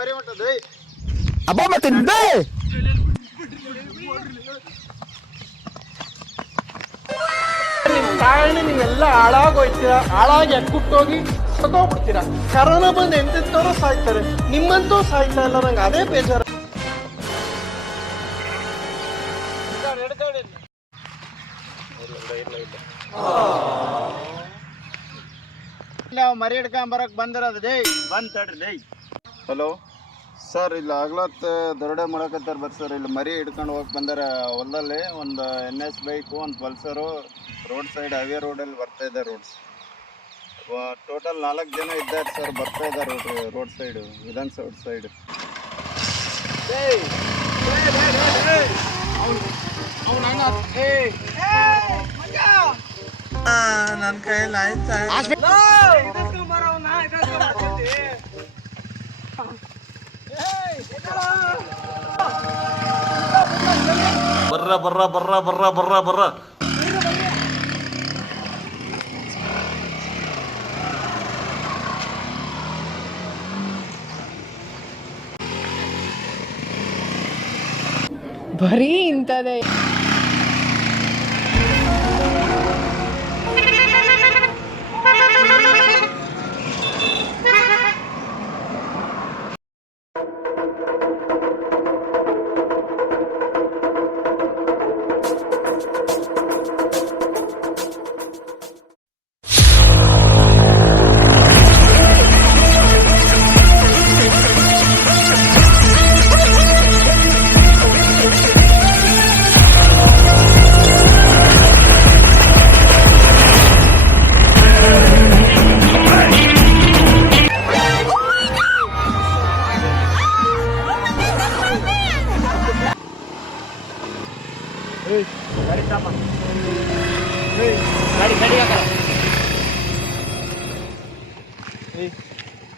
ಮರಿ ಹೊಂಟದ ಅಬ್ಬ ಮತ್ತೆ ಬೇ ಕಾರಣ ನೀವೆಲ್ಲ ಹಾಳಾಗೋಯ್ತೀರಾ, ಹಾಳಾಗಿ ಎಕ್ಕುಟ್ಟೋಗಿ ಸತ್ತೋಗ್ಬಿಡ್ತೀರಾ. ಕರೋನಾ ಬಂದು ಎಂತೆಂಥವ್ರು ಸಾಯ್ತಾರೆ, ನಿಮ್ಮಂತೂ ಸಾಯ್ತಾ ಇಲ್ಲ. ನಂಗೆ ಅದೇ ಬೇಜಾರು. ಮರಿ ಹಿಡ್ಕೊಂಬರಕ್ ಬಂದಿರೋದು ಡೇ ಬಂದ್ ತಡ್ರಿ ಡೇ. ಹಲೋ ಸರ್, ಇಲ್ಲಿ ಆಗ್ಲತ್ತ ದರೋಡೆ ಮಾಡಕತ್ತಾರ ಬರ್ರಿ ಸರ್. ಇಲ್ಲಿ ಮರಿ ಹಿಡ್ಕೊಂಡು ಹೋಗಿ ಬಂದಾರ ಹೊಲದಲ್ಲಿ. ಒಂದು NS ಬೈಕು, ಒಂದು ಪಲ್ಸರು ರೋಡ್ ಸೈಡ್ ಹೈವೇ ರೋಡಲ್ಲಿ ಬರ್ತಾ ಇದ್ದಾರೆ. ಟೋಟಲ್ 4 ಜನ ಇದ್ದಾರೆ ಸರ್, ಬರ್ತಾ ಇದ್ದಾರೆ ರೋಡ್ ಸೈಡು, ವಿಧಾನಸೌಧ ಸೈಡ್. ನನ್ನ ಕೈಯಲ್ಲಿ ಆಯ್ತು. ಬರ್ರ ಬರ್ರ ಬರ್ರ ಬರ್ರ ಬರ್ರ ಬರ್ರ ಬರೀ ಇಂಥದೇ.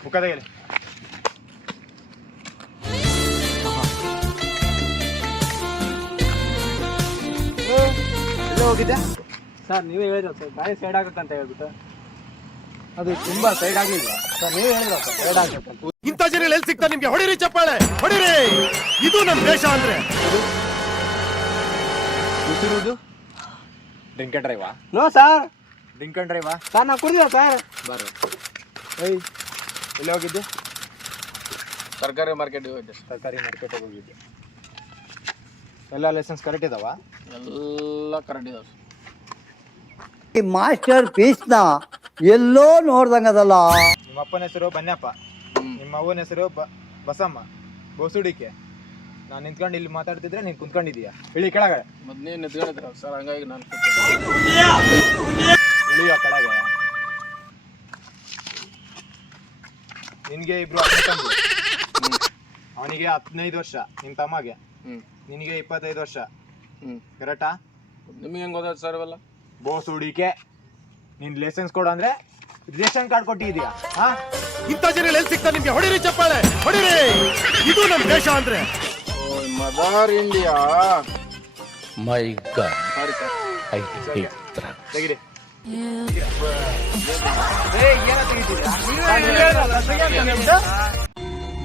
ಮುಖದಾಗಲಿ ಹೋಗಿದ್ದೆ ಸರ್. ನೀವೇ ಹೇಳಿದ್ರು ಸರ್ ಗಾಡಿ ಸೈಡ್ ಆಗುತ್ತೆ ಅಂತ ಹೇಳ್ಬಿಟ್ಟು. ಅದು ತುಂಬಾ ಸೈಡ್ ಆಗಲಿಲ್ಲ ಸರ್, ನೀವೇ ಹೇಳಿದ್ರು ಸರ್ ಸೈಡ್ ಆಗುತ್ತೆ. ಇಂಥ ಜನ ಎಲ್ಲಿ ಸಿಗ್ತಾ ನಿಮ್ಗೆ? ಹೊಡಿರಿ ಚಪ್ಪಾಳೆ, ಹೊಡಿರಿ. ಇದು ನಮ್ಮ ದೇಶ ಅಂದ್ರೆ. ಕೂತಿರುವುದು ಡ್ರಿಂಕ್ ಅಂಡ್ ಡ್ರೈವಾ? ನೋ ಸರ್, ಡ್ರಿಂಕ್ ಅಂಡ್ ಡ್ರೈವಾ ಸರ್ ನಾ ಕುಡಿದ ಸರ್. ಬರ್ರಿ. ಏಯ್ ಎಲ್ಲಿ ಹೋಗಿದ್ದೆ? ತರಕಾರಿ ಮಾರ್ಕೆಟಿಗೆ ಹೋಗಿದ್ದೆ. ತರಕಾರಿ ಮಾರ್ಕೆಟಿಗೆ ಹೋಗಿದ್ದೆ. ಎಲ್ಲ ಲೈಸೆನ್ಸ್ ಕರೆಕ್ಟ್ ಇದಾವ? ಎಲ್ಲ ಕರೆಕ್ಟ್ ಇದಾವ. ಈ ಮಾಸ್ಟರ್ ಪೀಸ್ನ ಎಲ್ಲೋ ನೋಡ್ದಂಗದಲ್ಲ. ನಿಮ್ಮ ಅಪ್ಪನ ಹೆಸರು ಬನ್ನಪ್ಪ, ನಿಮ್ಮ ಅವ್ವನ ಹೆಸರು ಬಸಮ್ಮ ಬೋಸುಡಿಕೆ. ನಾನು ನಿಂತ್ಕೊಂಡು ಇಲ್ಲಿ ಮಾತಾಡ್ತಿದ್ರೆ ನೀನು ಕುಂತ್ಕೊಂಡಿದೀಯ. ಇಳಿ ಕೆಳಗಡೆ. ಮೊದಲೇ ನಿಂತ್ಕೊಂಡಿದ್ರ ಸರ್, ಹಂಗಾಗಿ ನಾನು ಇಳಿಯೋ ಕೆಳಗೆ. ನಿನಗೆ ಇಬ್ರು ಅಣ್ಣ ತಂದು, ಅವನಿಗೆ 15 ವರ್ಷ, ನಿಮ್ಮ ತಮ್ಮಗೆ ನಿನಗೆ 25 ವರ್ಷ. ಕರೆಕ್ಟಾ? ನಿಮ್ಗೆ ಹೆಂಗೆ ಗೊತ್ತಾಯ್ತು ಸರ್ ಇವೆಲ್ಲ? ಬೋಸ್ ಹುಡಿಕೆ, ನೀನ್ ಲೈಸೆನ್ಸ್ ಕೊಡು ಅಂದ್ರೆ ರೇಷನ್ ಕಾರ್ಡ್ ಕೊಟ್ಟಿದೀಯಾ? ಇಂಥ ಜನ ಎಲ್ಲಿ ಸಿಗ್ತಾ ನಿಮ್ಗೆ? ಹೊಡಿರಿ ಚಪ್ಪಾಳೆ, ಹೊಡಿರಿ. ಇದು ನಮ್ಮ ದೇಶ ಅಂದ್ರೆ. Mother India. My god, sorry sir. ತೆಗಿರಿ.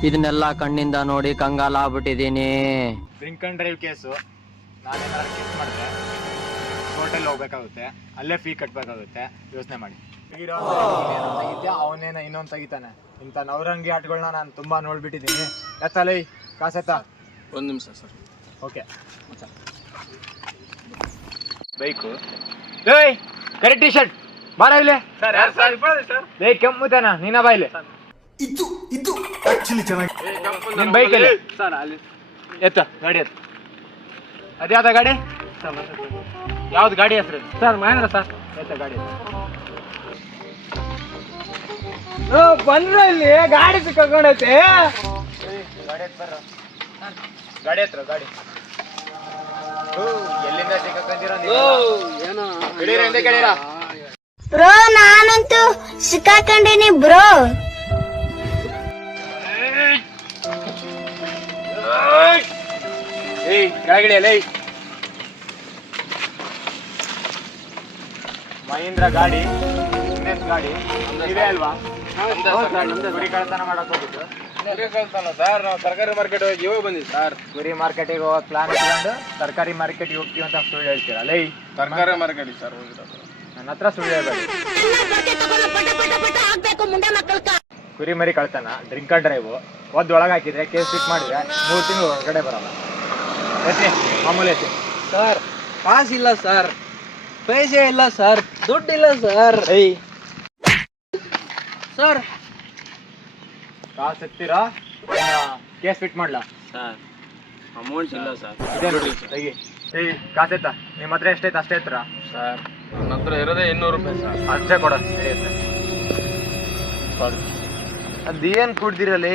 ಇದನ್ನೆಲ್ಲ ಕಣ್ಣಿಂದ ನೋಡಿ ಕಂಗಾಲ ಆಗ್ಬಿಟ್ಟಿದೀನಿ. Drink and drive case. ನಾನೇನಾದ್ರು ಕೇಸ್ ಮಾಡಿದ್ರೆ ಕೋರ್ಟಲ್ಲಿ ಹೋಗ್ಬೇಕಾಗುತ್ತೆ, ಅಲ್ಲೇ ಫೀ ಕಟ್ಬೇಕಾಗುತ್ತೆ. ಯೋಚನೆ ಮಾಡಿ. ಅವನೇನ ಇನ್ನೊಂದು ತೆಗಿತಾನೆ. ಇಂಥ ನವರಂಗಿ ಆಟಗಳನ್ನ ನಾನು ತುಂಬಾ ನೋಡ್ಬಿಟ್ಟಿದ್ದೀನಿ. ಎತ್ತಲೈ ಕಾಸೆತ್ತ. 1 ನಿಮಿಷ ಸರ್. ಓಕೆ. ಬೈಕು. ಏಯ್ ಕರೆಕ್ಟ್ ಟಿ ಶರ್ಟ್ ಬಾರ ಇಲ್ಲಿ. ಲೇ ಕೆಮ್ಮುತ್ತಾನ ನೀನ ಬಾ ಇಲ್ಲಿ. ಇದು ಆಕ್ಚುಲಿ ಚೆನ್ನಾಗಿ. ನಿನ್ ಬೈಕಲ್ಲಿ ಎತ್ತ ಗಾಡಿ ಎತ್ತ. ಅದ್ಯಾವ್ದ ಗಾಡಿ? ಯಾವ್ದು ಗಾಡಿ ಹೆಸರು? Sir Mahindra sir. ಎತ್ತ ಗಾಡಿ ಬಂದ್ರ ಇಲ್ಲಿ ಗಾಡಿ ಸಿಕ್ಕೊಂಡೈತೆ. ಗಾಡಿ ಎತ್ತ ಬರ್ರ. ಗಾಡಿ ಎತ್ತ ಗಾಡಿ. ಎಲ್ಲಿಂದ ಸಿಕ್ಕೊಂಡಿರ ಕೇಳಿರ? ಬ್ರೋ ನಾನಂತೂ ಸಿಕ್ಕಾಕೊಂಡಿನಿ ಬ್ರೋ. ಏಯ್ ಕೆಳಗಿಳಿಯಲ್ಲ. ಮಹೀಂದ್ರ ಗಾಡಿ, ಗಾಡಿ ಇದೆ ಅಲ್ವಾ? ಗುಡಿ ಕಳ್ಳತನ ಮಾಡಕ್ ಹೋಗಿದ್ದು. ಸರ್ ನಾವು ತರಕಾರಿ ಮಾರ್ಕೆಟ್ ಹೋಗಿ ಇವಾಗ ಬಂದಿವಿ ಸರ್. ಕುರಿ ಮಾರ್ಕೆಟಿಗೆ ಹೋಗೋ ಪ್ಲಾನ್ ಇಟ್ಕೊಂಡು ತರಕಾರಿ ಮಾರ್ಕೆಟ್ಗೆ ಹೋಗ್ತೀವಿ ಅಂತ ಸುಳ್ಳು ಹೇಳ್ತೀರಾ ಲೈ? ತರಕಾರಿ ಮಾರ್ಕೆಟ್ ಸರ್ ಹೋಗಿರೋದು. ನನ್ನ ಹತ್ರ ಸುಳ್ಳು ಹೇಳ್ಬೇಡಿ. ಕುರಿ ಮರಿ ಕಳ್ತಾನ, ಡ್ರಿಂಕ್ ಅಂಡ್ ಡ್ರೈವ್ ಒದ್ದು ಒಳಗೆ ಹಾಕಿದ್ರೆ ಕೇಸ್ ಫಿಟ್ ಮಾಡಿದ್ರೆ 3 ತಿಂಗಳು ಹೊರಗಡೆ ಬರಲ್ಲ. ಎತ್ತಿ ಮಾಮೂಲಿ ಎತ್ತಿ. ಸರ್ ಪಾಸ್ ಇಲ್ಲ ಸರ್, ಪೈಸೆ ಇಲ್ಲ ಸರ್, ದುಡ್ಡಿಲ್ಲ ಸರ್. ಏಯ್ ಸರ್ ಕಾಸು ಎತ್ತೀರಾ ಕೇಸ್ ಫಿಟ್ ಮಾಡ್ಲಾ? ಸರ್ ಅಮೌಂಟ್ ಇಲ್ಲ ಸರ್. ಇದೇ ನೋಡಿ ತೆಗಿ. ಏಯ್ ಕಾಸೆತ್ತ ನಿಮ್ಮ ಹತ್ರ ಎಷ್ಟೈತೆ ಅಷ್ಟೇ ಎತ್ತರ ಸರ್ ನನ್ನ ಹತ್ರ ಇರೋದೇ 200 ರೂಪಾಯಿ ಸರ್. ಅಷ್ಟೇ ಕೊಡ. ಅದೇನು ಕುಡ್ದಿರಲ್ಲ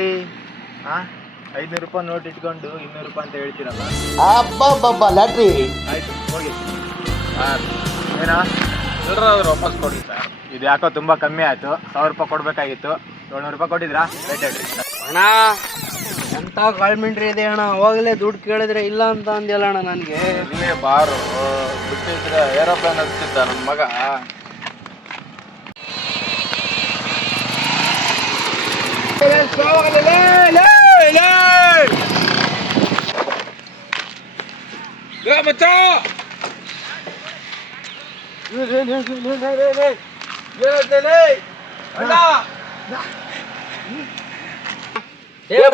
ಹಾಂ? 500 ರೂಪಾಯಿ ನೋಟ್ ಇಟ್ಕೊಂಡು 200 ರೂಪಾಯಿ ಅಂತ ಹೇಳ್ತೀರಲ್ಲ. ಲ್ಯಾಟ್ರಿ ಆಯ್ತು ಹೋಗಿ. ಸರ್ ಏನಾ ಚಿಲ್ಲರೆ ಆದ್ರೆ ವಾಪಸ್ ಕೊಡಿ ಸರ್. ಇದು ಯಾಕೋ ತುಂಬಾ ಕಮ್ಮಿ ಆಯ್ತು. 1000 ರೂಪಾಯಿ ಕೊಡ್ಬೇಕಾಗಿತ್ತು, 700 ರೂಪಾಯಿ ಕೊಟ್ಟಿದ್ರಾ? ರೈಟ್ ಹೇಳ್ರಿ. ಅಣ್ಣ ಎಂತ ಕಾಳ್ಮಿಂಡ್ರಿ ಇದೆ ಅಣ್ಣ, ಅವಾಗಲೇ ದುಡ್ಡು ಕೇಳಿದ್ರೆ ಇಲ್ಲ ಅಂತ ಅಂದಿಲ್ಲ ಅಣ್ಣ ನನಗೆ. ಇಲ್ಲೇ ಬಾರು ಬಿಟ್ಟಿದ್ರೆ ಏರೋಪ್ಲೇನ್ ಹತ್ತಿದ್ದ ನನ್ನ ಮಗ.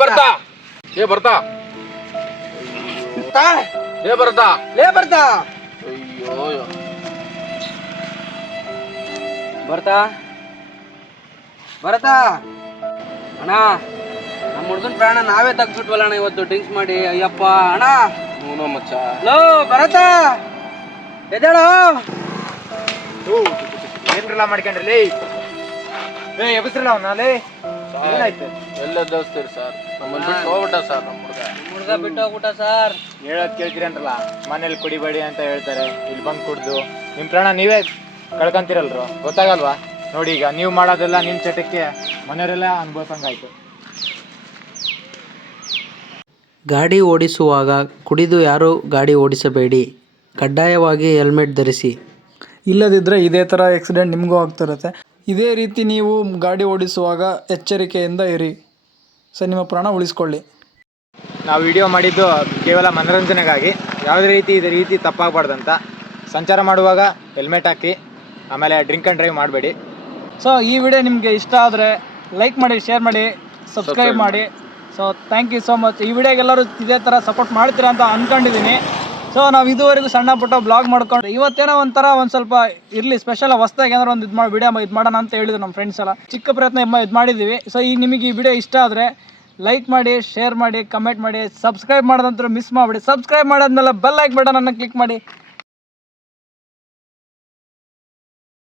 ಬರ್ತಾ ಅಯ್ಯೋ ಬರತಾ ಅಣ್ಣ, ನಮ್ಮ ಹುಡುಗನ ಪ್ರಾಣ ನಾವೇ ತೆಗ್ದ್ಬಿಟ್ವಲ್ಲ ಅಣ್ಣ ಇವತ್ತು ಡ್ರಿಂಕ್ಸ್ ಮಾಡಿ. ಅಯ್ಯಪ್ಪ ಅಣ್ಣ. ಹ್ಞೂ ಮಚ್ಚ. ಲೋ ಬರತಾ ಎದ್ದೇಳೋ. ಏನ್ರಲ್ಲ ಮಾಡ್ಕೊಂಡ್ರಿ? ಏ ಎಬ್ಸ್ರಲ್ಲ ಅವನಲ್ಲಿ. ಏನಾಯ್ತು? ಎಲ್ಲ ದೋಸ್ತೀರಿ ಸರ್, ನಮ್ಮನ್ನು ಬಿಟ್ಟು ಹೋಗ್ಬಿಟ್ಟ ಸರ್ ನಮ್ಮ ಹುಡುಗ ಬಿಟ್ಟು ಹೋಗ್ಬಿಟ್ಟ ಸರ್. ಹೇಳೋದ್ ಕೇಳ್ತೀರಂತಲ್ಲ, ಮನೇಲಿ ಕುಡಿಬೇಡಿ ಅಂತ ಹೇಳ್ತಾರೆ, ಇಲ್ಲಿ ಬಂದು ಕುಡ್ದು ನಿಮ್ಮ ಪ್ರಾಣ ನೀವೇ ಕಳ್ಕೊಂತೀರಲ್ರು, ಗೊತ್ತಾಗಲ್ವಾ? ನೋಡಿ ಈಗ ನೀವು ಮಾಡೋದೆಲ್ಲ ನಿಮ್ಮ ಚಟಕ್ಕೆ ಮನೆಯವರೆಲ್ಲ ಅನುಭವಿಸಂಗಾಯ್ತು. ಗಾಡಿ ಓಡಿಸುವಾಗ ಕುಡಿದು ಯಾರೂ ಗಾಡಿ ಓಡಿಸಬೇಡಿ. ಕಡ್ಡಾಯವಾಗಿ ಹೆಲ್ಮೆಟ್ ಧರಿಸಿ. ಇಲ್ಲದಿದ್ದರೆ ಇದೇ ಥರ ಆಕ್ಸಿಡೆಂಟ್ ನಿಮಗೂ ಆಗ್ತಿರುತ್ತೆ. ಇದೇ ರೀತಿ ನೀವು ಗಾಡಿ ಓಡಿಸುವಾಗ ಎಚ್ಚರಿಕೆಯಿಂದ ಇರಿ. ನಿಮ್ಮ ಪ್ರಾಣ ಉಳಿಸ್ಕೊಳ್ಳಿ. ನಾವು ವಿಡಿಯೋ ಮಾಡಿದ್ದು ಕೇವಲ ಮನೋರಂಜನೆಗಾಗಿ, ಯಾವುದೇ ರೀತಿ ತಪ್ಪಾಗಬಾರ್ದಂತ. ಸಂಚಾರ ಮಾಡುವಾಗ ಹೆಲ್ಮೆಟ್ ಹಾಕಿ, ಆಮೇಲೆ ಡ್ರಿಂಕ್ ಆ್ಯಂಡ್ ಡ್ರೈವ್ ಮಾಡಬೇಡಿ. ಸೊ ಈ ವಿಡಿಯೋ ನಿಮಗೆ ಇಷ್ಟ ಆದರೆ ಲೈಕ್ ಮಾಡಿ, ಶೇರ್ ಮಾಡಿ, ಸಬ್ಸ್ಕ್ರೈಬ್ ಮಾಡಿ. So thank you so much. ಈ ವಿಡಿಯೋಗೆಲ್ಲರೂ ಇದೇ ಥರ ಸಪೋರ್ಟ್ ಮಾಡ್ತೀರಾ ಅಂತ ಅಂದ್ಕೊಂಡಿದ್ದೀನಿ. ಸೊ ನಾವು ಇದುವರೆಗೂ ಸಣ್ಣ ಪುಟ್ಟ ಬ್ಲಾಗ್ ಮಾಡ್ಕೊಂಡು ಇವತ್ತೇನೋ ಒಂಥರ ಒಂದು ಸ್ವಲ್ಪ ಇರಲಿ ಸ್ಪೆಷಲ್ ಹೊಸ್ದಾಗಿ ಏನಾರು ಒಂದು ವಿಡಿಯೋ ಇದು ಮಾಡೋಣ ಅಂತ ಹೇಳಿದ್ರು ನಮ್ಮ ಫ್ರೆಂಡ್ಸ್ ಎಲ್ಲ. ಚಿಕ್ಕ ಪ್ರಯತ್ನ ಇದು ಮಾಡಿದ್ದೀವಿ. ಸೊ ಈಗ ನಿಮಗೆ ಈ ವಿಡಿಯೋ ಇಷ್ಟ ಆದರೆ ಲೈಕ್ ಮಾಡಿ, ಶೇರ್ ಮಾಡಿ, ಕಮೆಂಟ್ ಮಾಡಿ, ಸಬ್ಸ್ಕ್ರೈಬ್ ಮಾಡೋದಂತೂ ಮಿಸ್ ಮಾಡಿಬಿಡಿ. ಸಬ್ಸ್ಕ್ರೈಬ್ ಮಾಡಾದ್ಮೇಲೆ ಬೆಲ್ ಲೈಕ್ ಬಟನನ್ನು ಕ್ಲಿಕ್ ಮಾಡಿ.